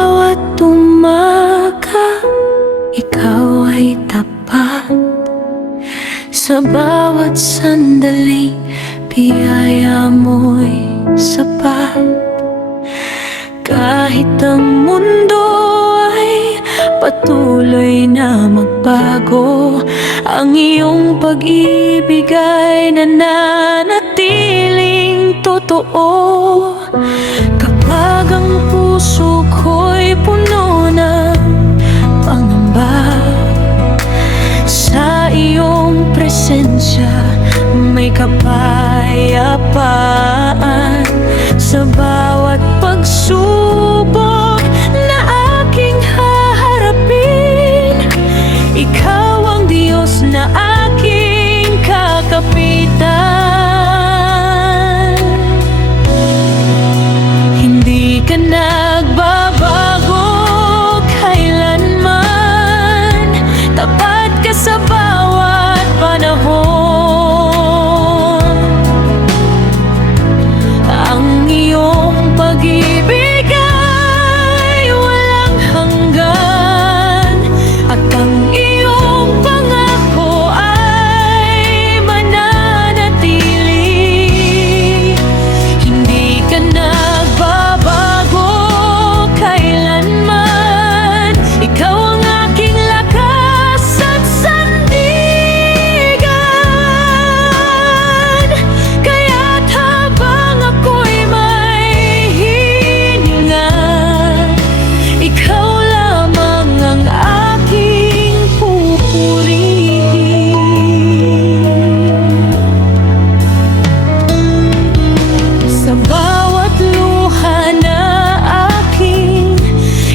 bawat umaga, ikaw ay tapat. Sa bawat sandali, biyaya mo'y sapat. Kahit ang mundo ay patuloy na magbago, ang iyong pag-ibig ay nananatiling totoo. Kapag ang puso ko'y puno ng pangamba, sa iyong presensya may kapayapaan. Sa bawat pagsubok na aking haharapin, ikaw ang Diyos na aking kakapitan. Hindi ka nagbabago kailanman, tapat ka sa bawat panahon. Ang iyong pag-ibig ay walang hanggan, at ang iyong pangako ay mananatili. Hindi ka nagbabago kailanman, ikaw ang aking lakas at sandigan. Kaya't habang ako'y may hininga, ikaw lamang ang aking pupurihin. Sa bawat luha na aking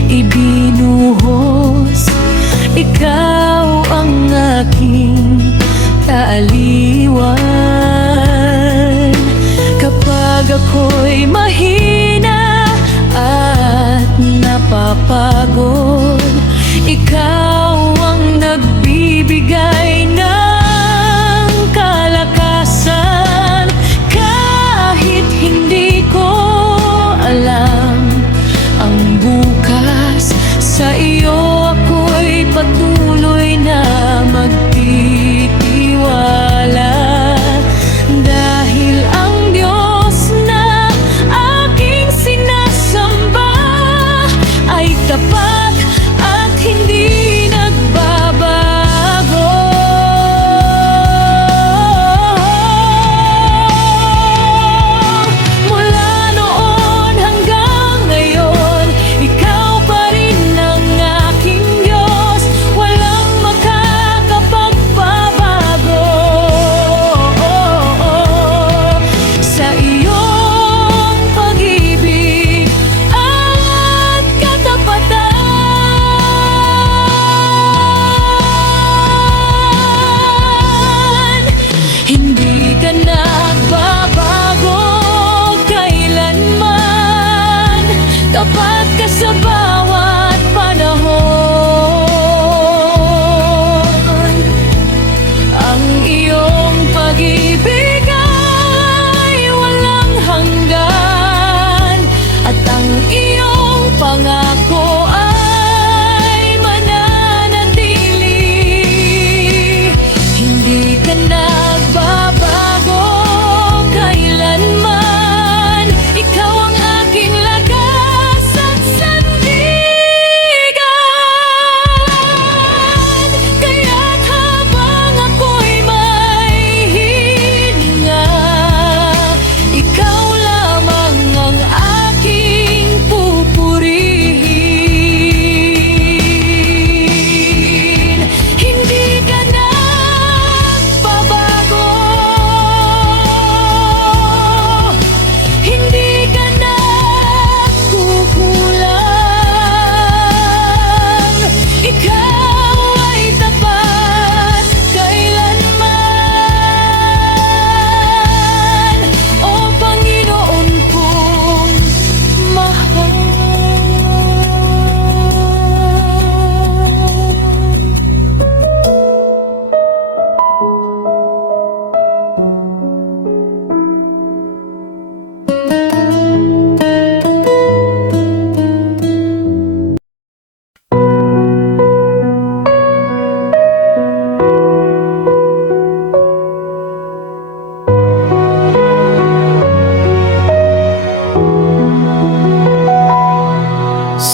ibinuhos, ikaw ang aking kaaliwan. Kapag ako'y mahina at napapagod, ikaw ang nagbibigay ng kalakasan. Kahit hindi ko alam ang bukas, sa iyo ako'y patuloy na magtitiwala. Dahil ang Diyos na aking sinasamba ay tapat at hindi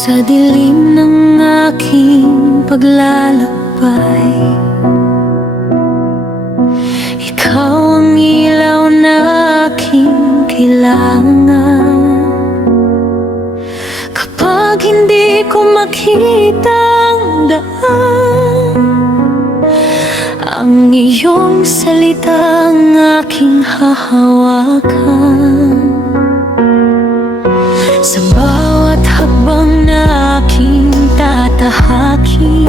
Sa dilim ng aking paglalakbay, ikaw ang ilaw na aking kailangan. Kapag hindi ko makita ang daan, ang iyong salita ang aking hahawakan. Sa bawat hakbang na aking tatahakin,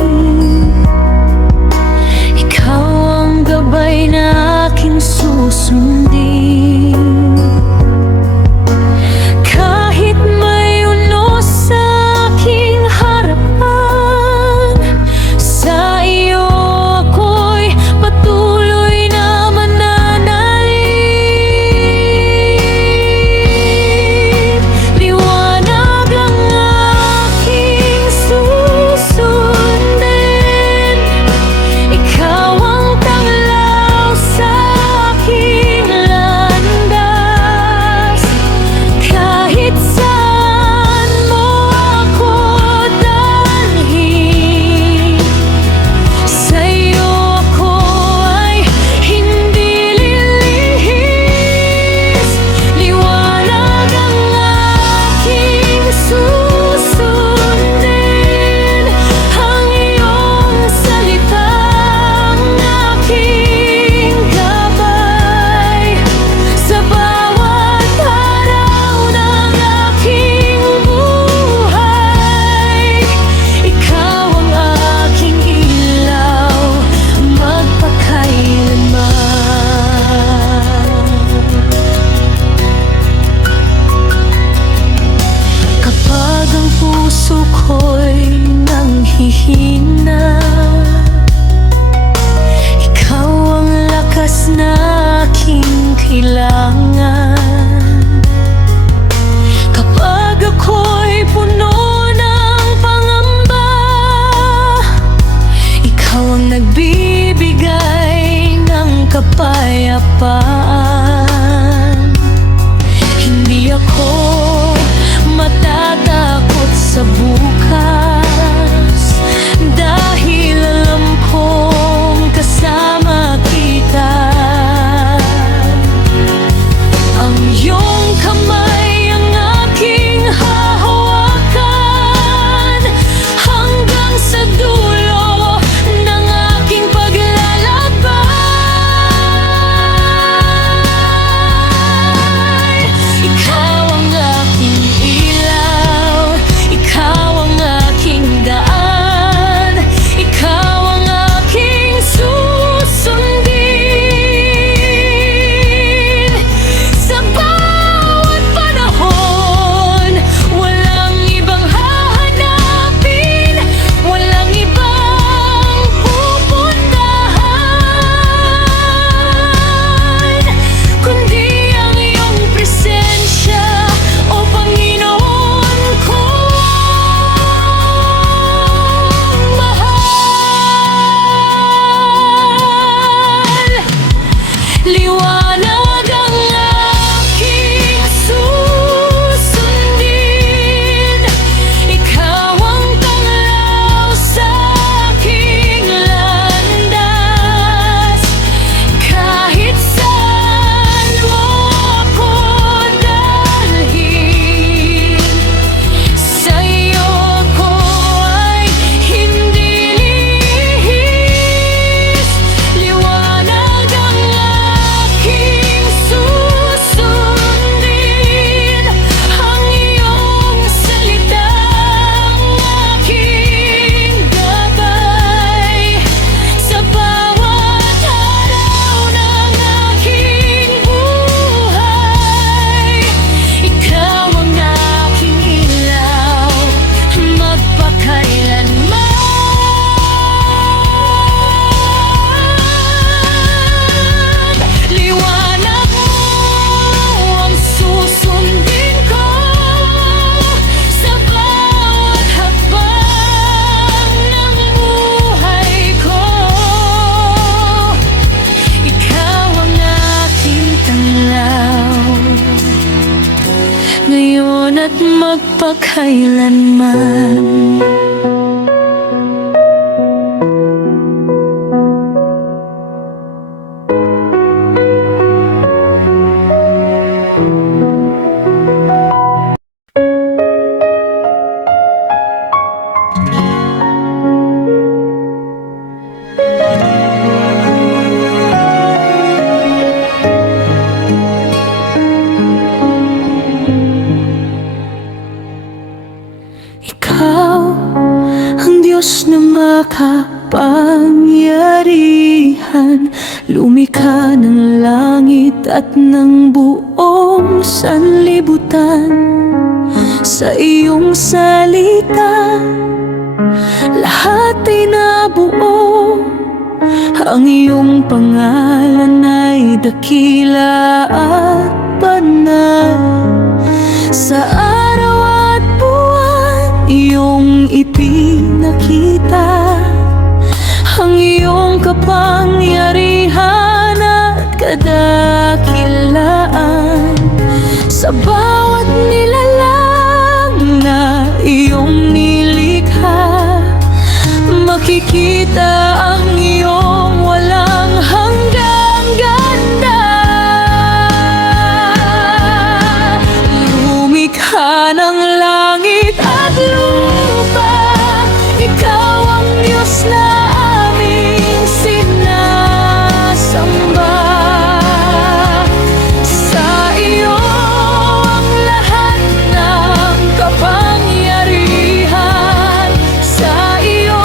ikaw ang gabay na aking susundin. Kahit may unos sa aking harapan, sa iyo ako'y patuloy na mananalig. Liwanag ang aking susundin, ikaw ang tanglaw sa aking landas. Kahit saan mo ako dalhin, sa iyo ako ay hindi lilihis. Liwanag ang aking susundin, ang iyong salita ang aking gabay. Sa bawat araw ng aking buhay, ikaw ang aking ilaw magpakailanman. Kapag ang puso ko'y nanghihina, ikaw ang lakas na aking kailangan. Kapag ako'y puno ng pangamba, ikaw ang nagbibigay ng kapayapaan. Hindi ako matatakot sa bukas, dahil alam kong kasama kita. Ang iyong kamay ang aking hahawakan, hanggang sa dulo ng aking paglalakbay. Ikaw ang aking ilaw, ikaw ang aking daan, ikaw ang aking susundin. Sa bawat panahon, walang ibang hahanapin, walang ibang pupuntahan, kundi ang iyong presensya, o Panginoon kong mahal. Liwanag ang aking susundin, ikaw ang tanglaw sa aking landas. Kahit saan mo ako dalhin, sa iyo ako ay hindi lihis. Liwanag ang aking susundin, ang iyong salita ang aking gabay. Sa bawat araw ng aking buhay, ikaw ang aking ilaw magpakailanman. Liwanag mo ang susundin ko, sa bawat hakbang ng buhay ko. Ikaw ang aking tanglaw, ngayon at magpakailanman. Diyos na makapangyarihan, lumikha ng langit at ng buong sanlibutan. Sa iyong salita, lahat ay nabuo. Ang iyong pangalan ay dakila at banal. Sa araw at buwan, iyong ipinakita ang iyong kapangyarihan at kadakilaan. Sa bawat nilalang na iyong nilikha, makikita ang iyong walang hanggang ganda. Lumikha ng langit at lupa, ikaw ang Diyos na aming sinasamba. Sa iyo ang lahat ng kapangyarihan, sa iyo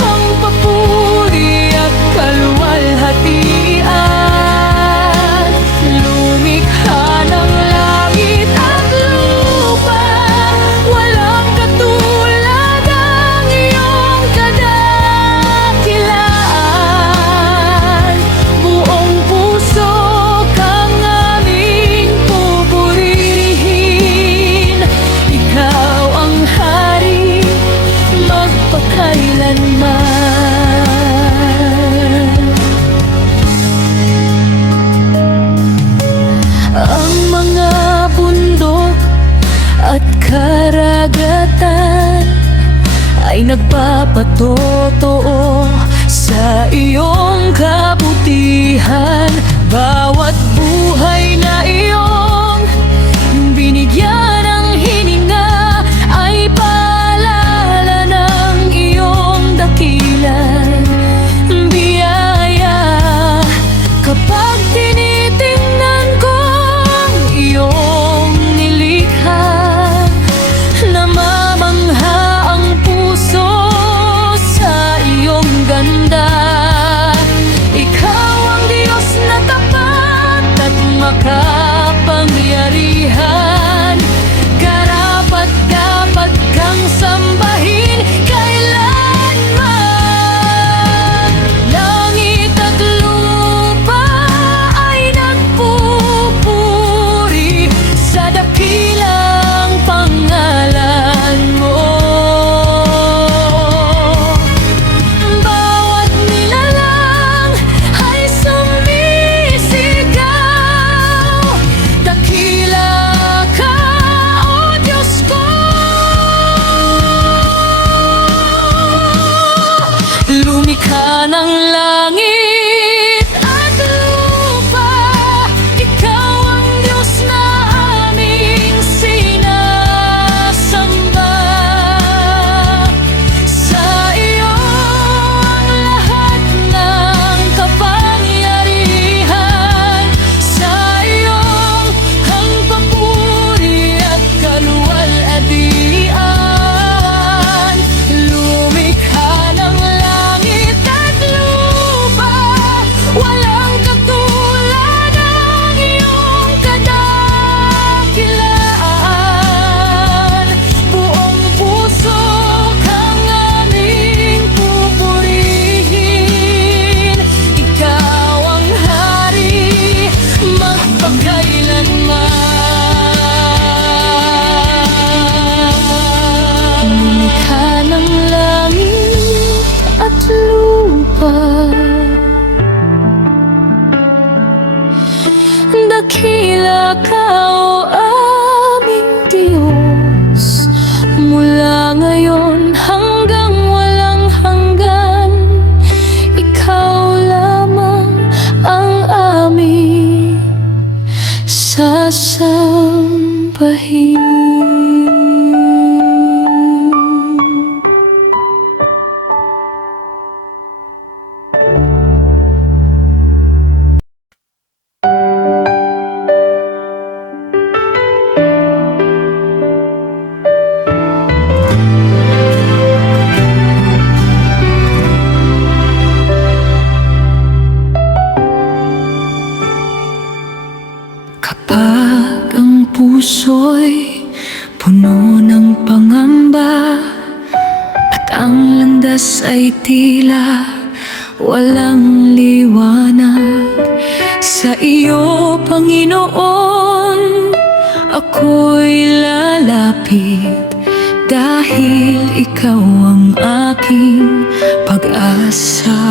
ang papuri at kaluwalhatian. Lumikha ng langit at lupa, walang katulad ang iyong kadakilaan. Buong puso kang aming pupurihin, ikaw ang hari magpakailanman. Ang mga bundok at karagatan ay nagpapatotoo sa iyong kabutihan. Bawat buhay na iyong binigyan ng hininga ay paalala ng iyong dakilan. Biyaya kapag tinitingnan ko ang iyong nilikha, namamangha ang puso sa iyong ganda. Ikaw ang Diyos na tapat at makapangyarihan, karapat-dapat kang sambahin kailanman. Langit at lupa ay nagpupuri sa dakilang pangalan mo. Bawat nilalang ay sumisigaw, dakila ka, O Diyos ko. Lumikha ng langit at lupa, ikaw ang Diyos na aming sinasamba. Sa iyo ang lahat ng kapangyarihan, sa iyong ang papuri at kaluwalhatian. Lumikha ng langit at lupa, walang katulad ang iyong kadakilaan. Buong puso kang aming pupurihin, ikaw ang hari magpakailanman. Lumikha ng langit at lupa, dakila ka, O aming Diyos. Mula ngayon hanggang walang hanggan, ikaw lamang ang aming sasambahin. oras ay tila walang liwanag. Sa iyo, Panginoon, ako'y lalapit, dahil ikaw ang aking pag-asa.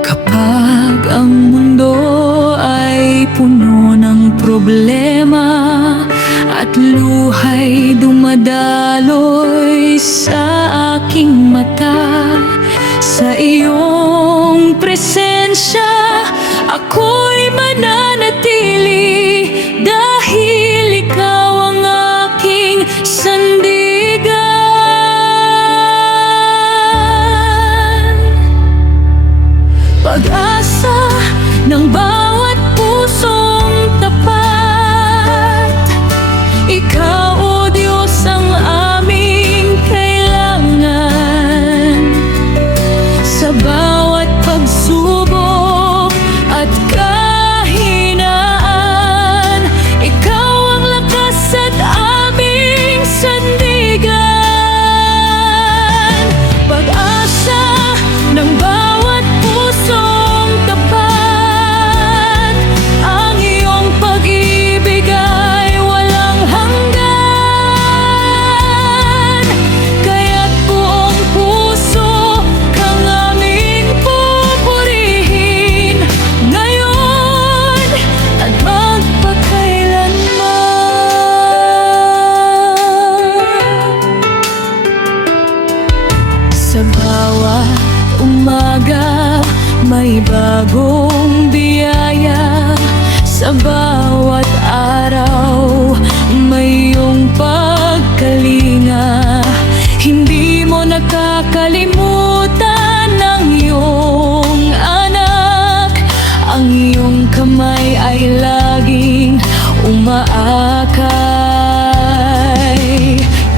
Kapag ang mundo ay puno ng problema at luha'y dumadaloy sa aking mata, sa iyong presensya ako'y mananatili, dahil ikaw ang aking sandigan. Pag-asa ng bawat pusong tapat, ikaw, O Diyos, ang aming kailangan. Sa bawat pagsubok at kahinaan, ikaw ang lakas at aming sandigan. Pag-asa ng bawat pusong tapat, ang iyong pag-ibig ay walang hanggan. Kaya't buong puso kang aming pupurihin, ngayon at magpakailanman. Sa bawat umaga may bagong biyaya, sa bawat araw may iyong pagkalinga. Hindi mo nakakalimutan ang iyong anak, ang iyong kamay ay laging umaakay.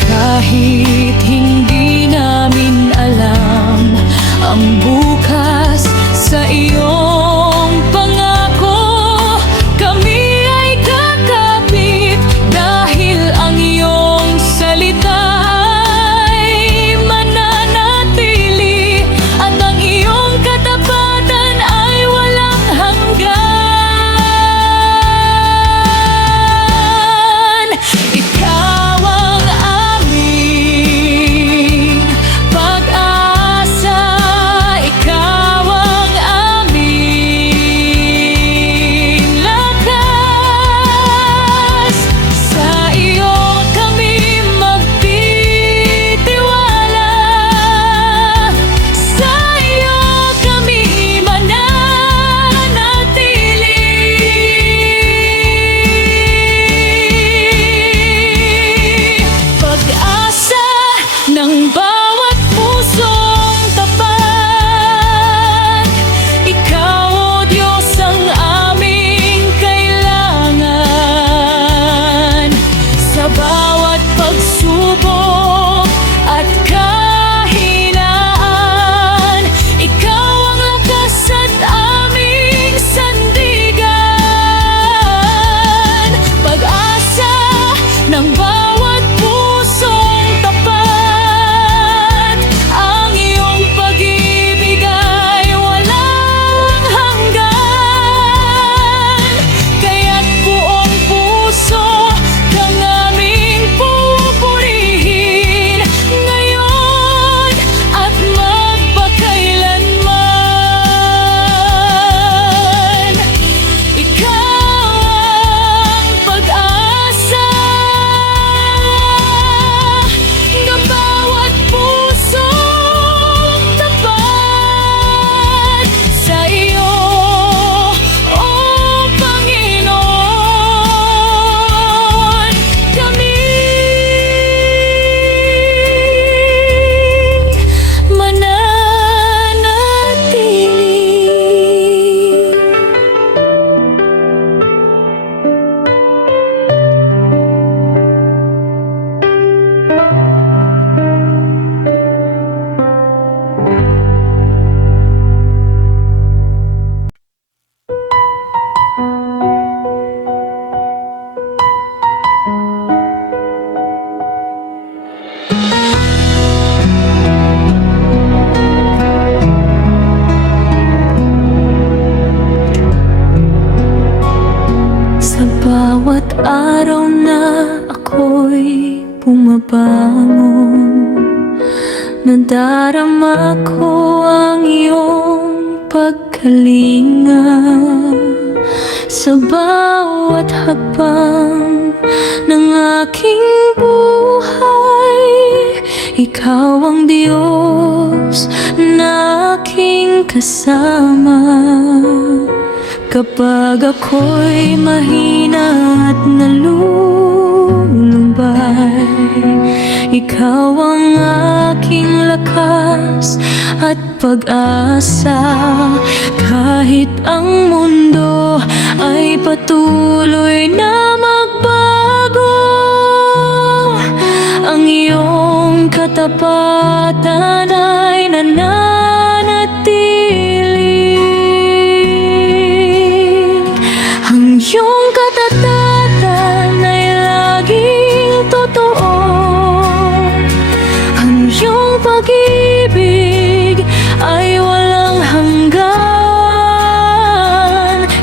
Kahit hindi namin alam ang bukas, sa iyong pangako kami nadarama ko ang iyong pagkalinga. Sa bawat hakbang ng aking buhay, ikaw ang Diyos na aking kasama. Kapag ako'y mahina at nalulumbay, ikaw ang aking lakas at pag-asa. Kahit ang mundo ay patuloy na magbago, ang iyong katapatan ay nananatili. Ang iyong katatagan ay laging totoo. Ang iyong pag-ibig ay walang hanggan.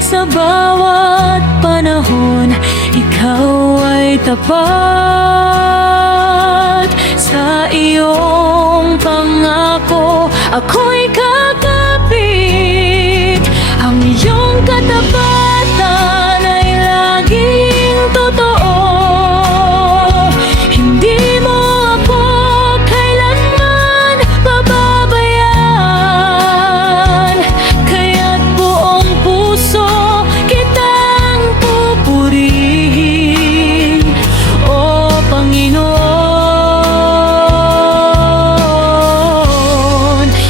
Sa bawat panahon, ikaw ay tapat. Sa iyong pangako, ako'y kakapit. Ang iyong katapatan ay laging totoo. Hindi mo ako kailanman pababayaan, kaya't buong puso kitang pupurihin, O Panginoon.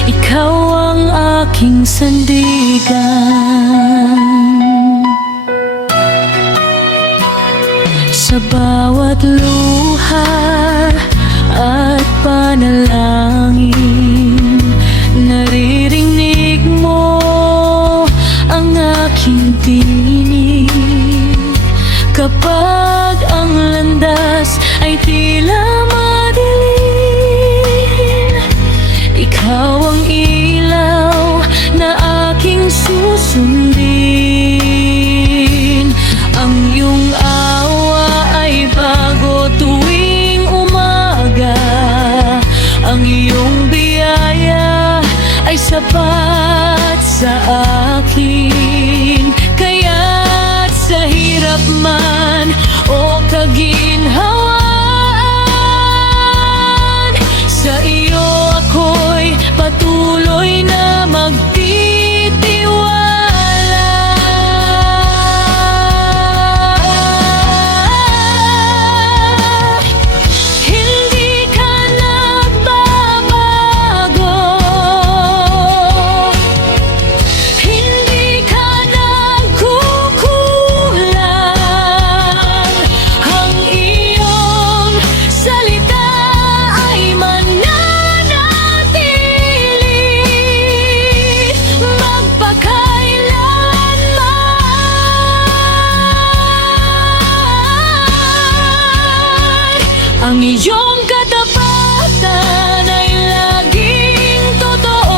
Ikaw ang aking sandigan. Sa bawat luha at panalangin, naririnig mo ang aking tinig. Kapag ang landas ay tila madilim, ikaw ang ilaw na aking susundin. Ang iyong awa ay bago tuwing umaga. Ang iyong biyaya ay sapat sa akin. Kaya't sa hirap man o kaginhawaan, sa iyo ako'y patuloy na magtitiwala. Hindi ka nagbabago, hindi ka nagkukulang. Ang iyong salita ay mananatili magpakailanman. Ang iyong katapatan ay laging totoo.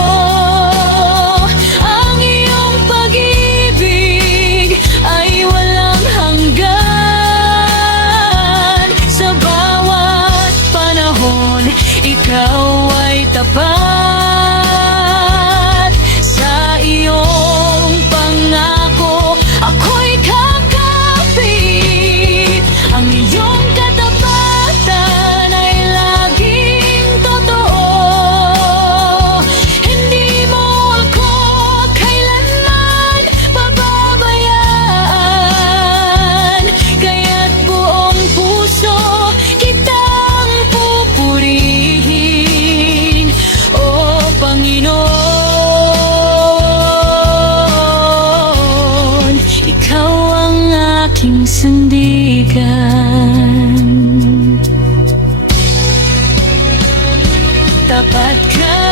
Ang iyong pag-ibig ay walang hanggan. Sa bawat panahon, ikaw ay tapat. Sa iyong pangako, ako'y kakapit. Ang iyong katapatan ay laging totoo. Hindi mo ako kailanman pababayaan, kaya't buong puso kitang pupurihin, O Panginoon. Ikaw ang aking sandigan. Tapat ka